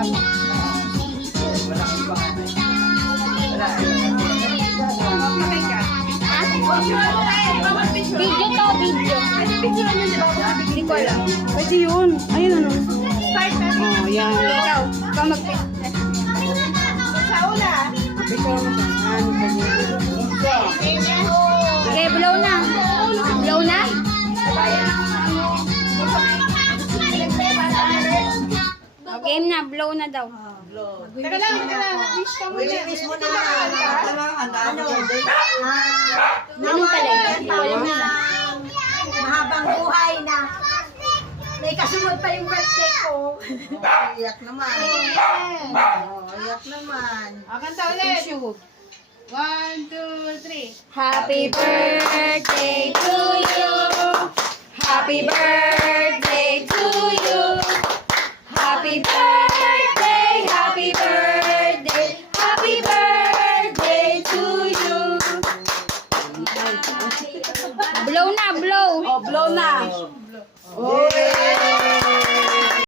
Video to, video. Hindi ko alam. Pwede yun. Ayun ano. Start na. Oh, yan. Ikaw mag-picture. Sa una. Picture mo siya. Ano ba yun? Okay, blow na. Blow na? Oh, game na, blow na daw. Teka lang. Wish ka muna. Wish mo na. Ano? Ganun pala yun. Hindi ko alam yun. Mahabang buhay na. May kasunod pa yung birthday ko. Iyak naman. Iyak naman. Kanta ulit. 1, 2, 3. Happy birthday to you. Happy birthday to you. Happy birthday, happy birthday, happy birthday to you. Blow na, blow. Oh, blow na. Oy!